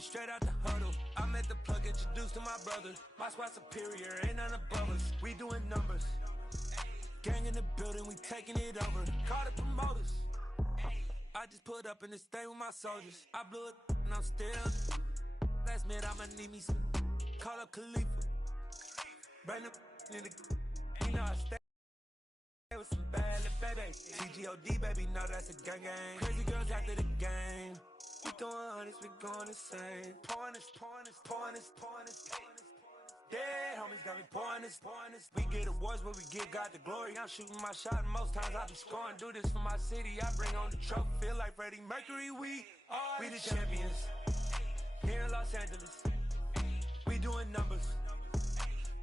straight out the huddle. I'm at the plug, introduced to my brother. My squad superior, ain't none above us. We doing numbers. Gang in the building, we taking it over. Call the promoters. I just put up in this thing with my soldiers. I blew it and I'm still. Last minute I'ma need me some. Call up Khalifa. Bring them in the. You know I stay with some bad little baby. TGOD baby, know that's a gang gang. Crazy girls after the game. We throwing hundreds, we going insane. Pouring this. Dead homies got me pouring this. We get awards, but we give God the glory. I'm shooting my shot, and most times I be scoring. Do this for my city, I bring on the trophy. Feel like Freddie Mercury, we the champions. Here in Los Angeles, we doing numbers.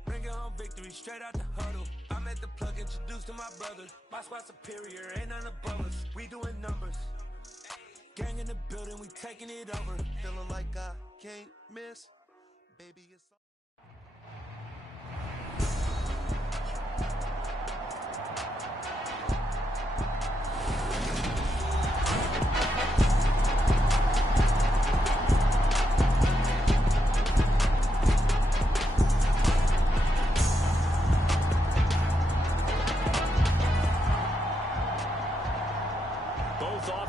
Bringing home victory, straight out the huddle. I'm at the plug, introduced to my brother. My squad superior, ain't none above us. We doing numbers. Gang in the building, we taking it over. Feeling like I can't miss. Baby, it's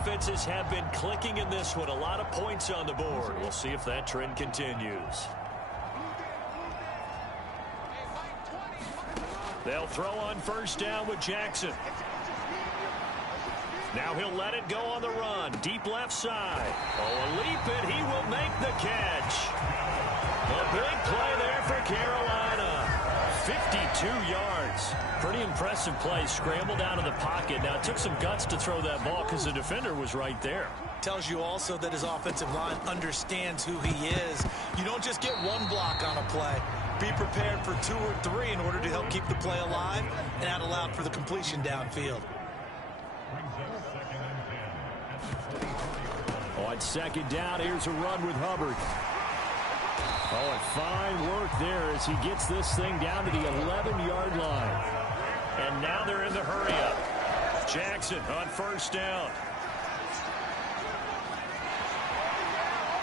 offenses have been clicking in this one. A lot of points on the board. We'll see if that trend continues. They'll throw on first down with Jackson. Now he'll let it go on the run. Deep left side. Oh, a leap, and he will make the catch. A big play there for Carolina. 52 yards. Pretty impressive play. Scrambled out of the pocket. Now, it took some guts to throw that ball because the defender was right there. Tells you also that his offensive line understands who he is. You don't just get one block on a play. Be prepared for 2 or 3 in order to help keep the play alive and out loud for the completion downfield. On second down, here's a run with Hubbard. Oh, and fine work there as he gets this thing down to the 11-yard line. And now they're in the hurry-up. Jackson on first down.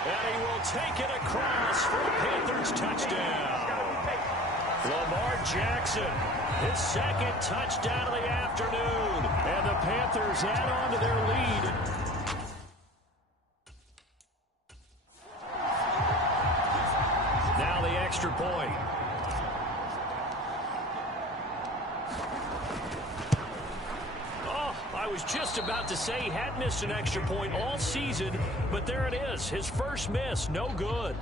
And he will take it across for a Panthers touchdown. Lamar Jackson, his second touchdown of the afternoon. And the Panthers add on to their lead. Now the extra point. Oh, I was just about to say he had missed an extra point all season, but there it is. His first miss, no good.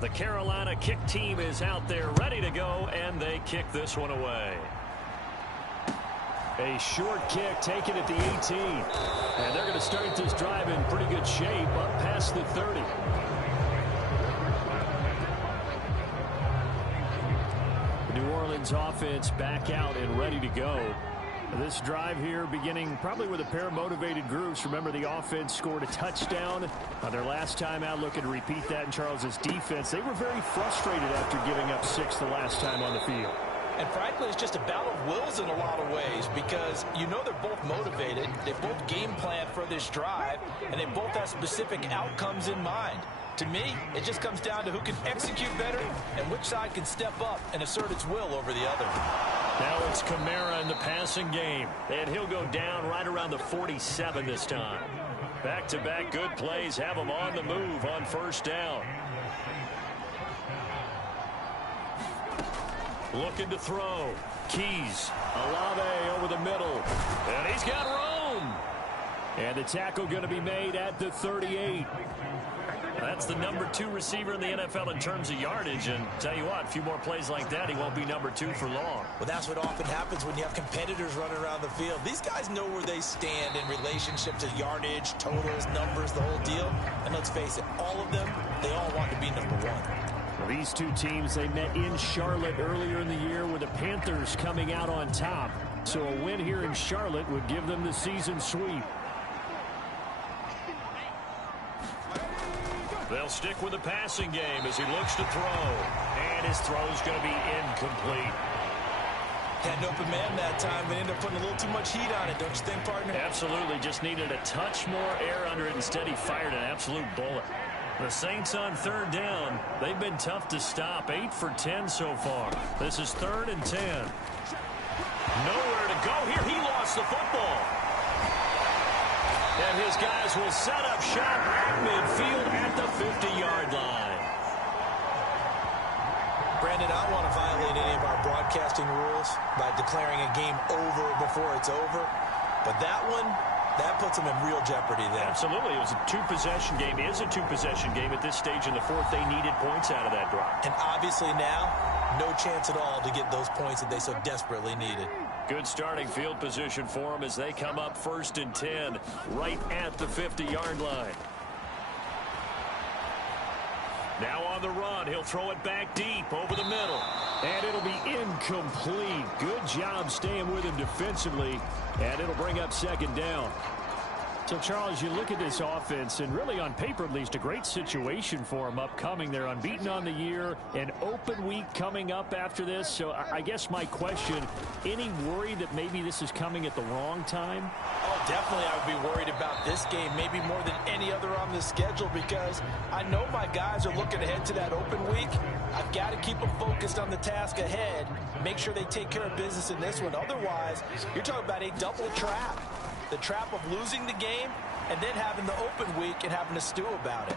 The Carolina kick team is out there ready to go, and they kick this one away. A short kick taken at the 18. And they're going to start this drive in pretty good shape up past the 30. The New Orleans offense back out and ready to go. This drive here beginning probably with a pair of motivated groups. Remember, the offense scored a touchdown on their last time out. Looking to repeat that in Charles's defense. They were very frustrated after giving up 6 the last time on the field. And frankly, it's just a battle of wills in a lot of ways because you know they're both motivated. They both game plan for this drive, and they both have specific outcomes in mind. To me, it just comes down to who can execute better and which side can step up and assert its will over the other. Now it's Kamara in the passing game, and he'll go down right around the 47 this time. Back-to-back good plays have him on the move on first down. Looking to throw. Keys. Olave over the middle. And he's got room. And the tackle going to be made at the 38. That's the number 2 receiver in the NFL in terms of yardage. And tell you what, a few more plays like that, he won't be number 2 for long. Well, that's what often happens when you have competitors running around the field. These guys know where they stand in relationship to yardage, totals, numbers, the whole deal. And let's face it, all of them, they all want to be number 1. Well, these two teams, they met in Charlotte earlier in the year with the Panthers coming out on top. So a win here in Charlotte would give them the season sweep. They'll stick with the passing game as he looks to throw. And his throw's going to be incomplete. Had an open man that time, but ended up putting a little too much heat on it, don't you think, partner? Absolutely. Just needed a touch more air under it. Instead, he fired an absolute bullet. The Saints on third down. They've been tough to stop. 8 for 10 so far. This is 3rd and 10. Nowhere to go here. He lost the football. And his guys will set up shop at midfield at the 50-yard line. Brandon, I don't want to violate any of our broadcasting rules by declaring a game over before it's over. But that one, that puts them in real jeopardy there. Absolutely. It was a two-possession game. It is a two-possession game at this stage in the fourth. They needed points out of that drive. And obviously now, no chance at all to get those points that they so desperately needed. Good starting field position for them as they come up 1st and 10 right at the 50-yard line. Now on the run, he'll throw it back deep over the middle. And it'll be incomplete. Good job staying with him defensively. And it'll bring up 2nd down. So, Charles, you look at this offense, and really on paper at least, a great situation for them upcoming. They're unbeaten on the year, an open week coming up after this. So I guess my question, any worry that maybe this is coming at the wrong time? Oh, definitely I would be worried about this game, maybe more than any other on the schedule, because I know my guys are looking ahead to that open week. I've got to keep them focused on the task ahead, make sure they take care of business in this one. Otherwise, you're talking about a double trap. The trap of losing the game and then having the open week and having to stew about it.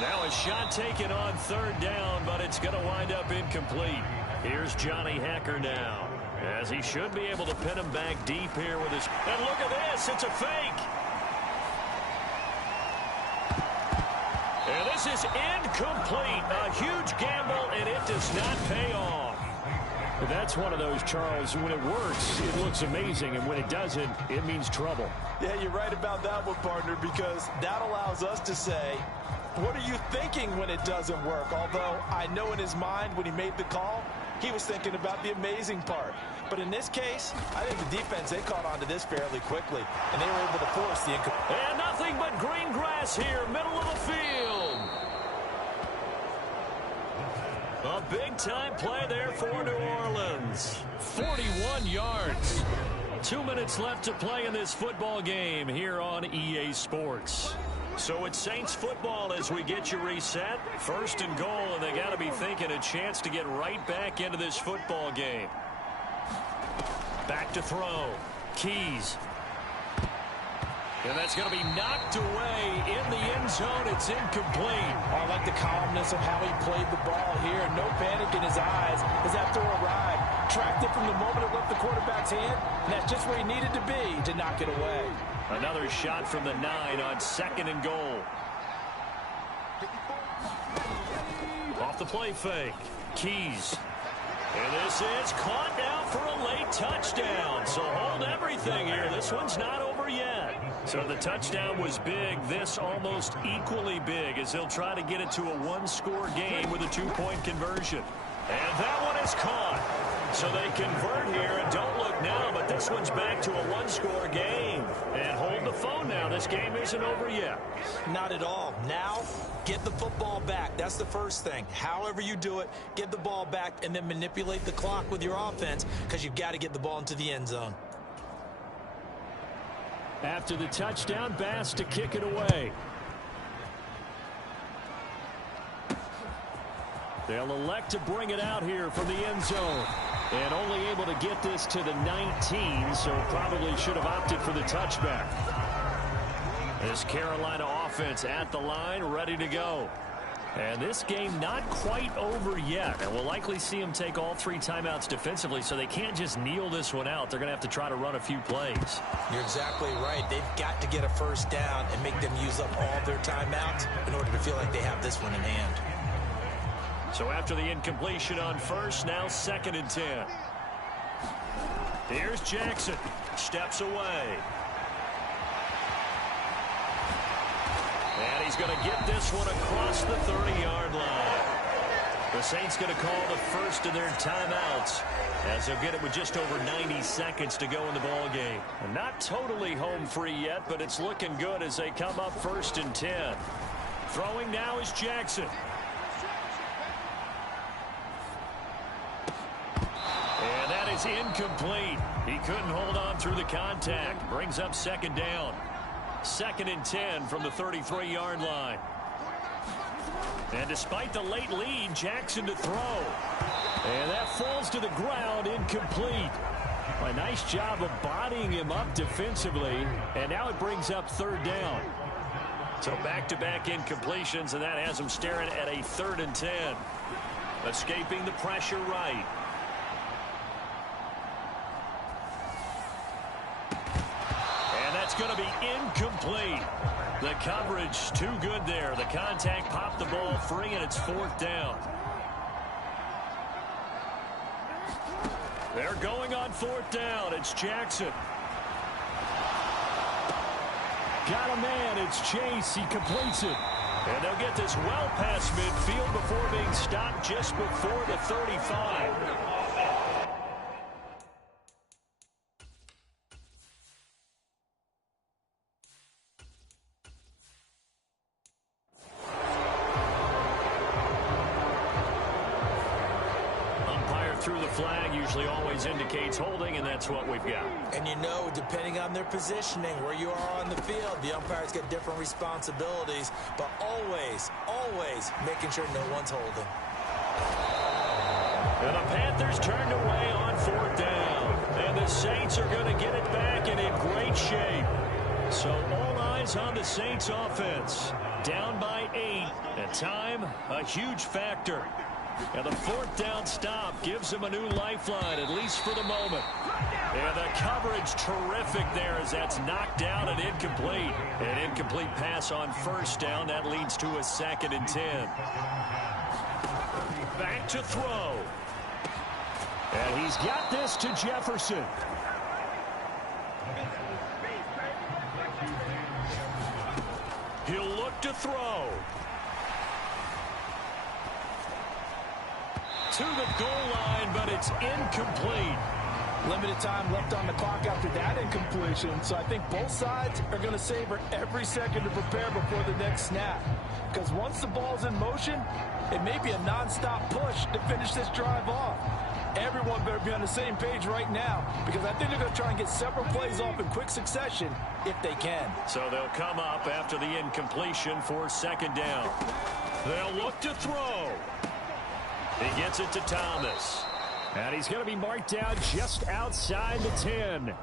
Now a shot taken on 3rd down, but it's going to wind up incomplete. Here's Johnny Hacker now, as he should be able to pin him back deep here with his... And look at this, it's a fake. And this is incomplete. A huge gamble, and it does not pay off. That's one of those, Charles, when it works, it looks amazing, and when it doesn't, it means trouble. Yeah, you're right about that one, partner, because that allows us to say, what are you thinking when it doesn't work? Although I know in his mind when he made the call, he was thinking about the amazing part. But in this case, I think the defense, they caught on to this fairly quickly, and they were able to force the incomplete. And nothing but green grass here, middle of the field. A big-time play there for New Orleans. 41 yards. 2 minutes left to play in this football game here on EA Sports. So it's Saints football as we get you reset. 1st and goal, and they got to be thinking a chance to get right back into this football game. Back to throw. Keys. And that's going to be knocked away in the end zone. It's incomplete. I like the calmness of how he played the ball here. No panic in his eyes as that throw arrived. Tracked it from the moment it left the quarterback's hand. And that's just where he needed to be to knock it away. Another shot from the 9 on 2nd and goal. Off the play fake. Keys. And this is caught now for a late touchdown. So hold everything here. This one's not over yet. So the touchdown was big. This almost equally big as they'll try to get it to a one-score game with a 2-point conversion. And that one is caught. So they convert here, and don't look now, but this one's back to a one-score game. And hold the phone now. This game isn't over yet. Not at all. Now, get the football back. That's the first thing. However you do it, get the ball back and then manipulate the clock with your offense because you've got to get the ball into the end zone. After the touchdown, Bass to kick it away. They'll elect to bring it out here from the end zone. And only able to get this to the 19, so probably should have opted for the touchback. This Carolina offense at the line, ready to go. And this game not quite over yet. And we'll likely see them take all 3 timeouts defensively, so they can't just kneel this one out. They're going to have to try to run a few plays. You're exactly right. They've got to get a first down and make them use up all their timeouts in order to feel like they have this one in hand. So after the incompletion on first, now 2nd and 10. Here's Jackson. Steps away. And he's going to get this one across the 30-yard line. The Saints going to call the first of their timeouts as they'll get it with just over 90 seconds to go in the ball game. Not totally home free yet, but it's looking good as they come up 1st and 10. Throwing now is Jackson. And that is incomplete. He couldn't hold on through the contact. Brings up second down. 2nd and 10 from the 33-yard line. And despite the late lead, Jackson to throw. And that falls to the ground, incomplete. A nice job of bodying him up defensively. And now it brings up 3rd down. So back-to-back incompletions, and that has him staring at a 3rd and 10. Escaping the pressure right. And that's going to be incomplete. The coverage too good there. The contact popped the ball free, and it's 4th down. They're going on 4th down. It's Jackson. Got a man. It's Chase. He completes it. And they'll get this well past midfield before being stopped just before the 35. Through the flag usually always indicates holding, and that's what we've got. And you know, depending on their positioning, where you are on the field, the umpires get different responsibilities, but always making sure no one's holding. And the Panthers turned away on 4th down. And the Saints are going to get it back and in great shape. So all eyes on the Saints offense. Down by 8. And time, a huge factor. And the 4th down stop gives him a new lifeline, at least for the moment. And the coverage terrific there as that's knocked down and incomplete. An incomplete pass on 1st down. That leads to a 2nd and 10. Back to throw. And he's got this to Jefferson. He'll look to throw. To the goal line, but it's incomplete. Limited time left on the clock after that incompletion, so I think both sides are going to savor every second to prepare before the next snap. Because once the ball's in motion, it may be a nonstop push to finish this drive off. Everyone better be on the same page right now, because I think they're going to try and get several plays off in quick succession if they can. So they'll come up after the incompletion for 2nd down. They'll look to throw. He gets it to Thomas. And he's going to be marked down just outside the 10.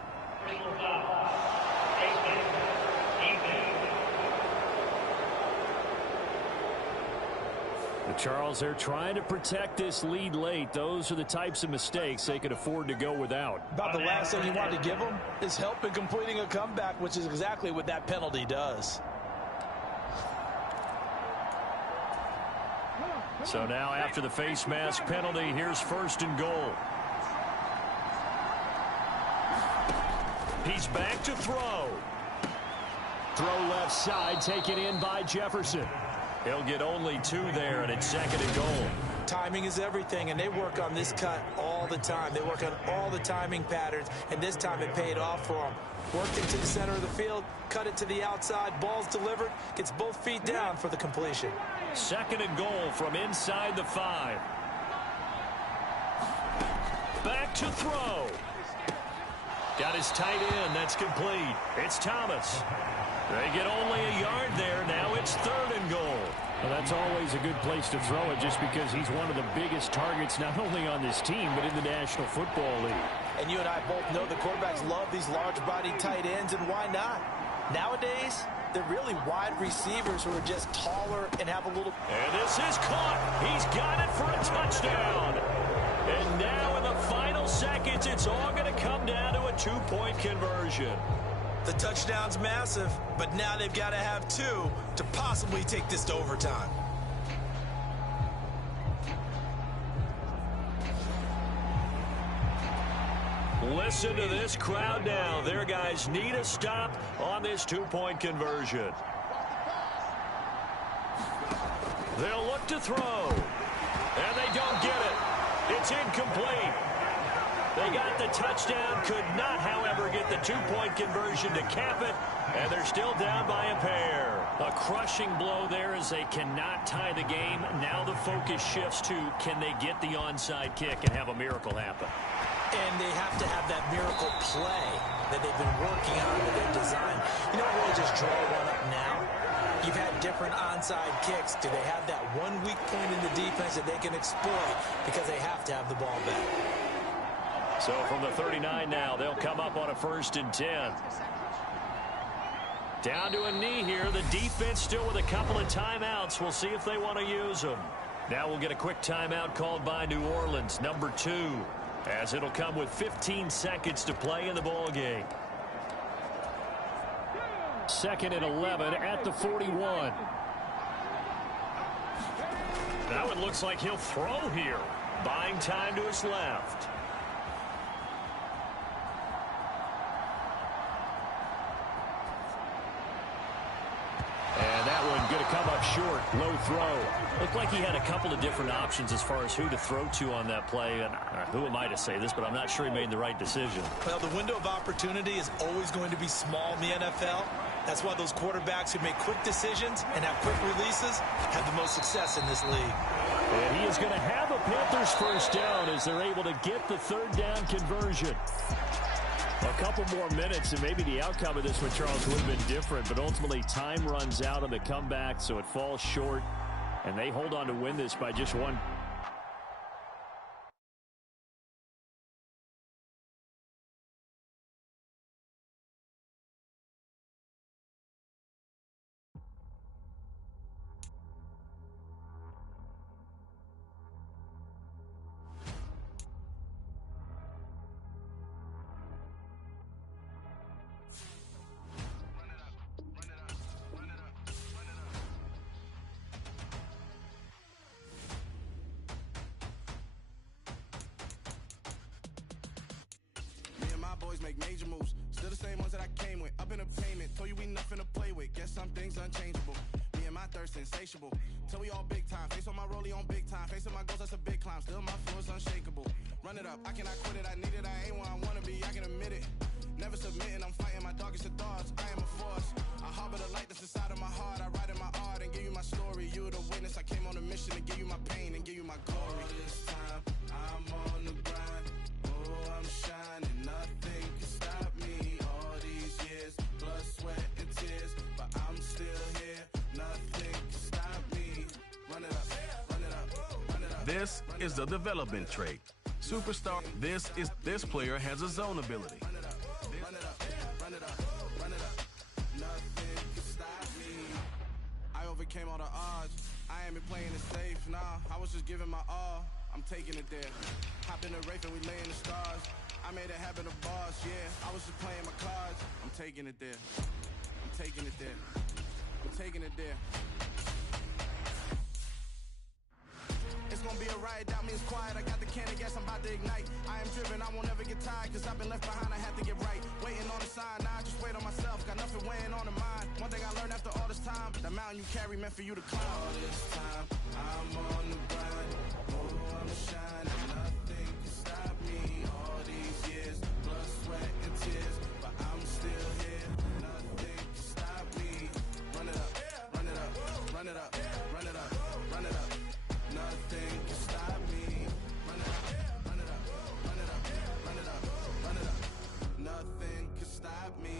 The Charles, they're trying to protect this lead late. Those are the types of mistakes they could afford to go without. About the last thing you want to give them is help in completing a comeback, which is exactly what that penalty does. So now after the face mask penalty, here's 1st and goal. He's back to throw. Throw left side, taken in by Jefferson. He'll get only 2 there, and it's 2nd and goal. Timing is everything, and they work on this cut all the time. They work on all the timing patterns, and this time it paid off for them. Worked into the center of the field, cut it to the outside, ball's delivered, gets both feet down for the completion. 2nd and goal from inside the 5. Back to throw. Got his tight end. That's complete. It's Thomas. They get only a yard there. Now it's 3rd and goal. Well, that's always a good place to throw it just because he's one of the biggest targets not only on this team but in the National Football League. And you and I both know the quarterbacks love these large-bodied tight ends, and why not? Nowadays, they're really wide receivers who are just taller and have a little... And this is caught. He's got it for a touchdown. And now in the final seconds, it's all going to come down to a 2-point conversion. The touchdown's massive, but now they've got to have 2 to possibly take this to overtime. Listen to this crowd now. Their guys need a stop on this 2-point conversion. They'll look to throw. And they don't get it. It's incomplete. They got the touchdown, could not, however, get the two-point conversion to cap it, and they're still down by a pair. A crushing blow there as they cannot tie the game. Now the focus shifts to, can they get the onside kick and have a miracle happen? And they have to have that miracle play that they've been working on, that they've designed. You don't really just draw one up now. You've had different onside kicks. Do they have that one weak point in the defense that they can exploit because they have to have the ball back? So from the 39 now, they'll come up on a 1st and 10. Down to a knee here. The defense still with a couple of timeouts. We'll see if they want to use them. Now we'll get a quick timeout called by New Orleans, number 2, as it'll come with 15 seconds to play in the ball game. 2nd and 11 at the 41. Now it looks like he'll throw here, buying time to his left. And that one going to come up short. Low throw. Looked like he had a couple of different options as far as who to throw to on that play. And who am I to say this, but I'm not sure he made the right decision. Well, the window of opportunity is always going to be small in the NFL. That's why those quarterbacks who make quick decisions and have quick releases have the most success in this league. And he is going to have a Panthers first down as they're able to get the 3rd down conversion. A couple more minutes, and maybe the outcome of this one, Charles, would have been different. But ultimately, time runs out on the comeback, so it falls short. And they hold on to win this by just 1. Boys make major moves, still the same ones that I came with. Up in a payment, told you we nothing to play with. Guess some things unchangeable. Me and my thirst insatiable. Till we all big time. Face on my rollie on big time. Facing my goals, that's a big climb. Still my flow is unshakable. Run it up, I cannot quit it. I need it, I ain't where I wanna be. I can admit it. Never submitting, I'm fighting my darkest of thoughts. I am a force. I harbor the light that's inside of my heart. I write in my art and give you my story. You the witness. I came on a mission to give you my pain and give you my glory. All this time, I'm on the grind. Oh, I'm shining. Nothing can stop me. All these years, blood, sweat, and tears. But I'm still here. Nothing can stop me. Run it up, run it up, run it up. This is the development trait. Superstar, this player has a zone ability. Run it up, run it up, run it up, run it up. Nothing can stop me. I overcame all the odds. I ain't been playing it safe, nah. I was just giving my all. I'm taking it there. Hop in the Wraith and we lay in the stars. I made it happen, the boss, yeah. I was just playing my cards. I'm taking it there. I'm taking it there. I'm taking it there. It's gonna be a riot, doubt me it's quiet. I got the can of gas, I'm about to ignite. I am driven, I won't ever get tired, cause I've been left behind, I have to get right. Waiting on the sign, now I just wait on myself. Got nothing weighing on the mind. One thing I learned after all this time, the mountain you carry meant for you to climb. All this time, I'm on the grind. Oh, I'm shining, nothing can stop me. All these years, blood, sweat, and tears. But I'm still here, nothing can stop me. Run it up, run it up, run it up, run it up, run it up. Nothing can stop me. Run it up, run it up, run it up, run it up, run it up. Nothing can stop me.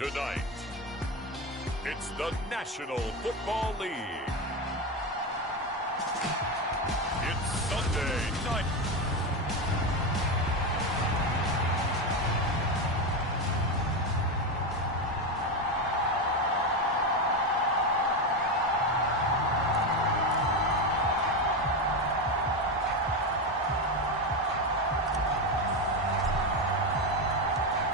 Tonight, it's the National Football League. It's Sunday night.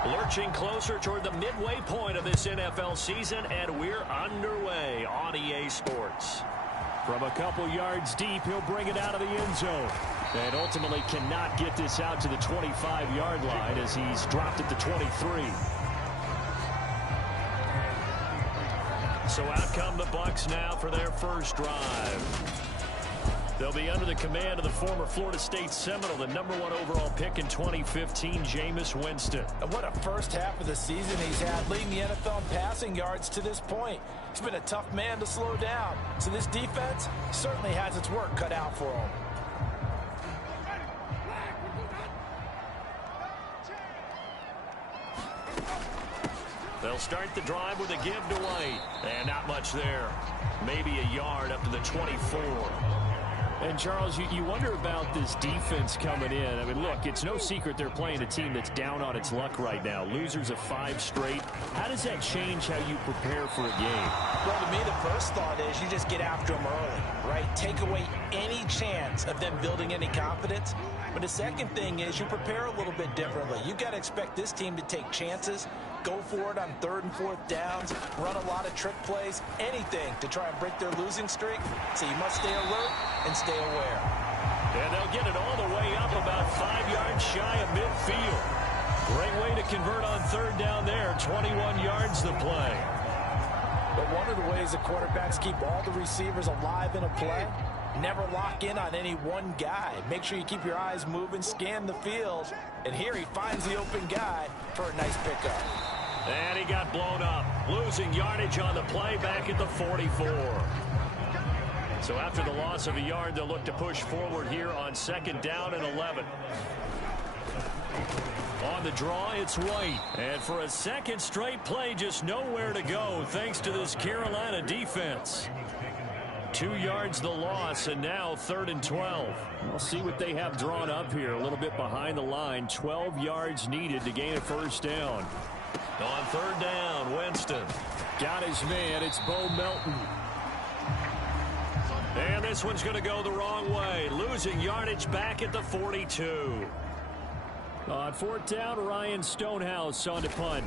Lurching closer toward the midway point of this NFL season, and we're underway on EA Sports. From a couple yards deep, he'll bring it out of the end zone. And ultimately cannot get this out to the 25-yard line as he's dropped at the 23. So out come the Bucs now for their first drive. They'll be under the command of the former Florida State Seminole, the #1 overall pick in 2015, Jameis Winston. And what a first half of the season he's had, leading the NFL in passing yards to this point. He's been a tough man to slow down. So this defense certainly has its work cut out for him. They'll start the drive with a give to White. And not much there. Maybe a yard up to the 24. And, Charles, you wonder about this defense coming in. I mean, look, it's no secret they're playing a team that's down on its luck right now. Losers of 5 straight. How does that change how you prepare for a game? Well, to me, the first thought is you just get after them early, right? Take away any chance of them building any confidence. But the second thing is you prepare a little bit differently. You've got to expect this team to take chances, go for it on 3rd and 4th downs, run a lot of trick plays, anything to try and break their losing streak. So you must stay alert and stay aware. And they'll get it all the way up about 5 yards shy of midfield. Great way to convert on 3rd down there. 21 yards the play. But one of the ways the quarterbacks keep all the receivers alive in a play, never lock in on any one guy. Make sure you keep your eyes moving, scan the field. And here he finds the open guy for a nice pickup. And he got blown up. Losing yardage on the play back at the 44. So after the loss of a yard, they'll look to push forward here on 2nd down and 11. On the draw, it's White. And for a second straight play, just nowhere to go thanks to this Carolina defense. 2 yards the loss, and now 3rd and 12. We'll see what they have drawn up here. A little bit behind the line. 12 yards needed to gain a first down. On 3rd down, Winston. Got his man. It's Bo Melton. And this one's going to go the wrong way. Losing yardage back at the 42. On 4th down, Ryan Stonehouse on to punt.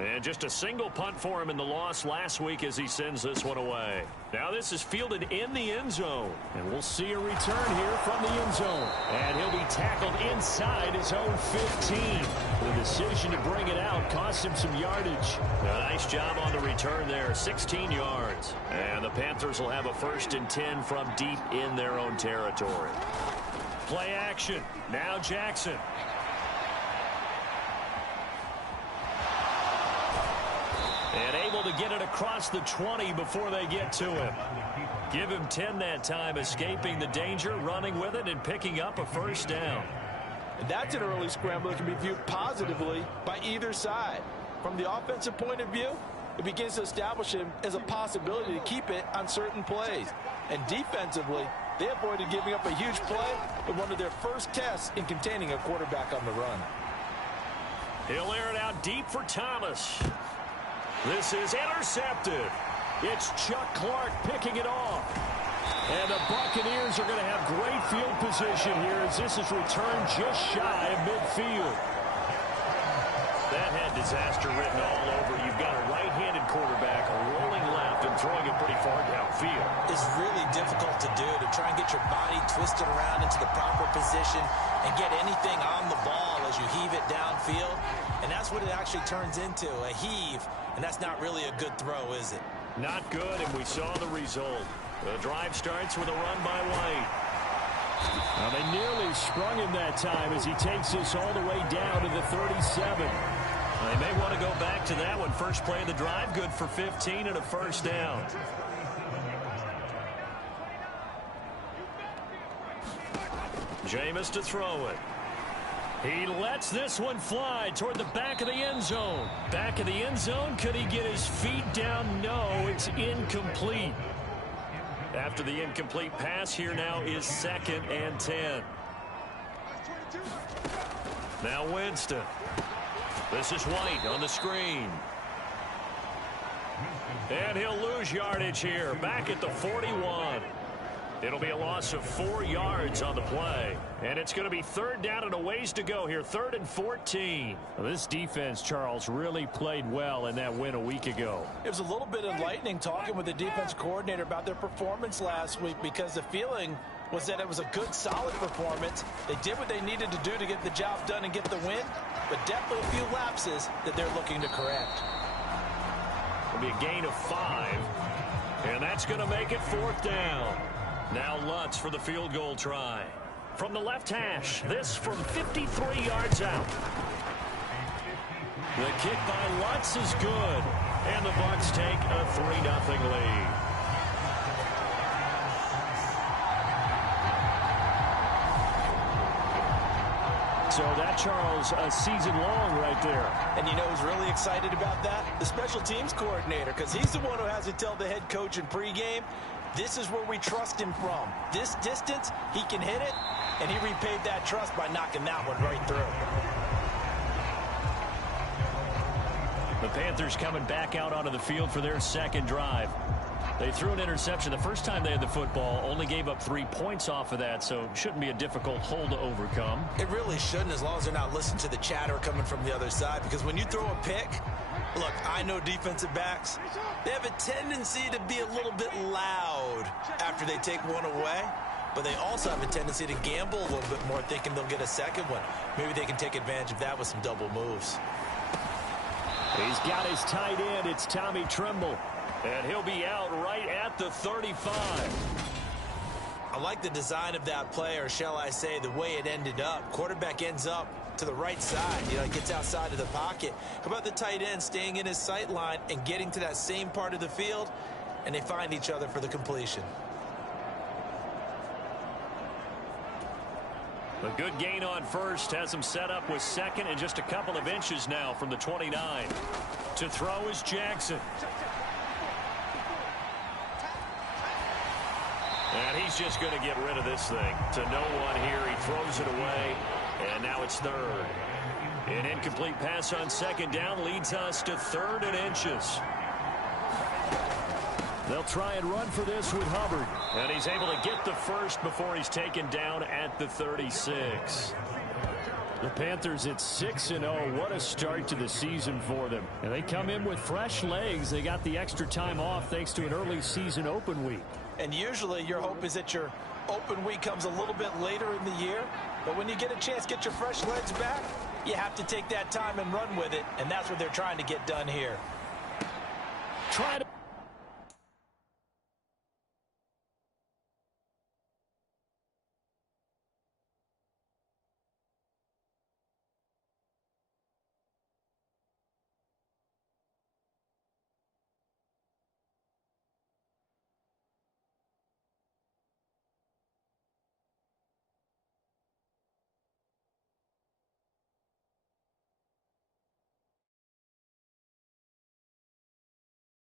And just a single punt for him in the loss last week as he sends this one away. Now this is fielded in the end zone. And we'll see a return here from the end zone. And he'll be tackled inside his own 15. The decision to bring it out cost him some yardage. A nice job on the return there, 16 yards. And the Panthers will have a 1st and 10 from deep in their own territory. Play action. Now Jackson. And able to get it across the 20 before they get to him. Give him 10 that time, escaping the danger, running with it, and picking up a first down. And that's an early scramble that can be viewed positively by either side. From the offensive point of view, it begins to establish him as a possibility to keep it on certain plays. And defensively, they avoided giving up a huge play in one of their first tests in containing a quarterback on the run. He'll air it out deep for Thomas. This is intercepted. It's Chuck Clark picking it off. And the Buccaneers are going to have great field position here as this is returned just shy of midfield. That had disaster written all over. You've got a right-handed quarterback rolling left and throwing it pretty far downfield. It's really difficult to do, to try and get your body twisted around into the proper position and get anything on the ball as you heave it downfield. And that's what it actually turns into, a heave. And that's not really a good throw, is it? Not good, and we saw the result. The drive starts with a run by White. Well, they nearly sprung him that time as he takes this all the way down to the 37. They may want to go back to that one. First play of the drive, good for 15 and a first down. Jameis to throw it. He lets this one fly toward the back of the end zone. Back of the end zone, could he get his feet down? No, it's incomplete. After the incomplete pass, here now is 2nd and 10. Now Winston. This is White on the screen. And he'll lose yardage here, back at the 41. It'll be a loss of 4 yards on the play. And it's going to be 3rd down and a ways to go here, 3rd and 14. Well, this defense, Charles, really played well in that win a week ago. It was a little bit enlightening talking with the defense coordinator about their performance last week, because the feeling was that it was a good, solid performance. They did what they needed to do to get the job done and get the win, but definitely a few lapses that they're looking to correct. It'll be a gain of 5, and that's going to make it 4th down. Now Lutz for the field goal try. From the left hash, this from 53 yards out. The kick by Lutz is good, and the Bucs take a 3-0 lead. So that, Charles, a season long right there. And you know who's really excited about that? The special teams coordinator, because he's the one who has to tell the head coach in pregame, this is where we trust him from. This distance, he can hit it, and he repaid that trust by knocking that one right through. The Panthers coming back out onto the field for their 2nd drive. They threw an interception the first time they had the football, only gave up 3 points off of that, so shouldn't be a difficult hole to overcome. It really shouldn't, as long as they're not listening to the chatter coming from the other side, because when you throw a pick, look, I know defensive backs, they have a tendency to be a little bit loud after they take one away, but they also have a tendency to gamble a little bit more, thinking they'll get a second one. Maybe they can take advantage of that with some double moves. He's got his tight end. It's Tommy Tremble. And he'll be out right at the 35. I like the design of that play, or shall I say the way it ended up. Quarterback ends up to the right side. You know, he gets outside of the pocket. How about the tight end staying in his sight line and getting to that same part of the field, and they find each other for the completion. A good gain on first has him set up with 2nd and just a couple of inches now from the 29. To throw is Jackson. And he's just going to get rid of this thing. To no one here. He throws it away. And now it's 3rd. An incomplete pass on 2nd down leads us to 3rd and inches. They'll try and run for this with Hubbard. And he's able to get the first before he's taken down at the 36. The Panthers at 6-0. What a start to the season for them. And they come in with fresh legs. They got the extra time off thanks to an early season open week. And usually your hope is that your open week comes a little bit later in the year. But when you get a chance to get your fresh legs back, you have to take that time and run with it. And that's what they're trying to get done here. Try to